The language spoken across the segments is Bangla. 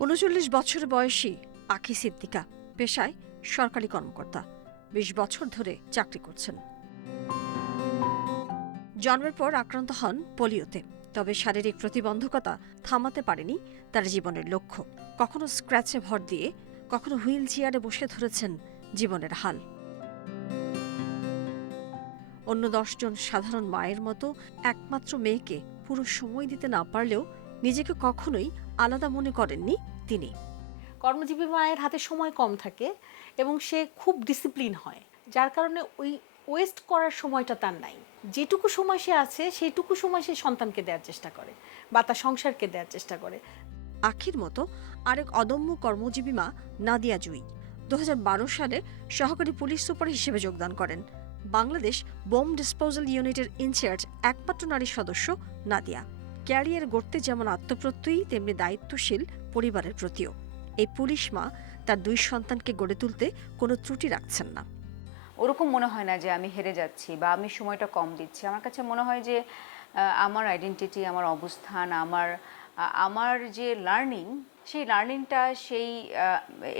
৩৯ বছর বয়সী আঁখি সিদ্দিকা পেশায় সরকারি কর্মকর্তা, ২০ বছর ধরে চাকরি করছেন। জন্মের পর আক্রান্ত হন পোলিওতে, তবে শারীরিক প্রতিবন্ধকতা থামাতে পারেনি তার জীবনের লক্ষ্য। কখনো স্ক্র্যাচে ভর দিয়ে, কখনো হুইল চেয়ারে বসে ধরেছেন জীবনের হাল। অন্য ১০ জন সাধারণ মায়ের মতো একমাত্র মেয়েকে পুরো সময় দিতে না পারলেও নিজেকে কখনোই আলাদা মনে করেননি তিনি। কর্মজীবী মায়ের হাতে সময় কম থাকে এবং সে খুব ডিসিপ্লিন হয়, যার কারণে ওই ওয়েস্ট করার সময়টা তার নাই। যেটুকু সময় সে আছে সেইটুকু সময় সে সন্তানকে দেওয়ার চেষ্টা করে বা তার সংসারকে দেওয়ার চেষ্টা করে। আখির মতো আরেক অদম্য কর্মজীবী মা নাদিয়া জুই ২০১২ সালে সহকারী পুলিশ সুপার হিসেবে যোগদান করেন। বাংলাদেশ বোম ডিসপোজাল ইউনিটের ইনচার্জ একমাত্র নারী সদস্য নাদিয়া। ক্যারিয়ার গড়তে যেমন আত্মপ্রত্যয়ী, তেমনি দায়িত্বশীল পরিবারের প্রতিও। এই পুলিশ মা তার ২ সন্তানকে গড়ে তুলতে কোনো ত্রুটি রাখছেন না। ওরকম মনে হয় না যে আমি হেরে যাচ্ছি বা আমি সময়টা কম দিচ্ছি। আমার কাছে মনে হয় যে আমার আইডেন্টিটি, আমার অবস্থান, আমার যে লার্নিং, সেই লার্নিংটা, সেই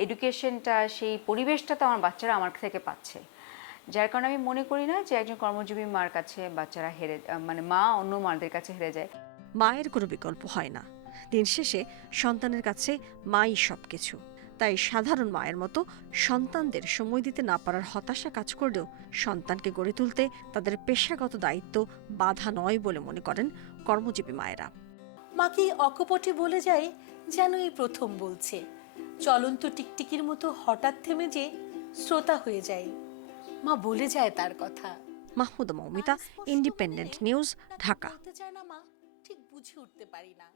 এডুকেশনটা, সেই পরিবেশটা তো আমার বাচ্চারা আমার থেকে পাচ্ছে। যার কারণে আমি মনে করি না যে একজন কর্মজীবী মার কাছে বাচ্চারা মা অন্য মাদের কাছে হেরে যায়। মায়ের কোনো বিকল্প হয় না। দিন শেষে সন্তানের কাছে মাই সবকিছু। তাই সাধারণ মায়ের মতো সন্তানদের সময় দিতে না পারার হতাশা কাজ করলেও সন্তানকে গড়ে তুলতে তাদের পেশাগত দায়িত্ব বাধা নয় বলে মনে করেন কর্মজীবী মায়েরা। মাকে অকপটে বলে যায় যেন এই প্রথম বলছে, চলন্ত টিকটিকির মতো হঠাৎ থেমে যে শ্রোতা হয়ে যায়। মা বলে যায় তার কথা। Mahmuda Moumita, independent news, Dhaka. বলতে চায় না মা, ঠিক বুঝে উঠতে পারি না।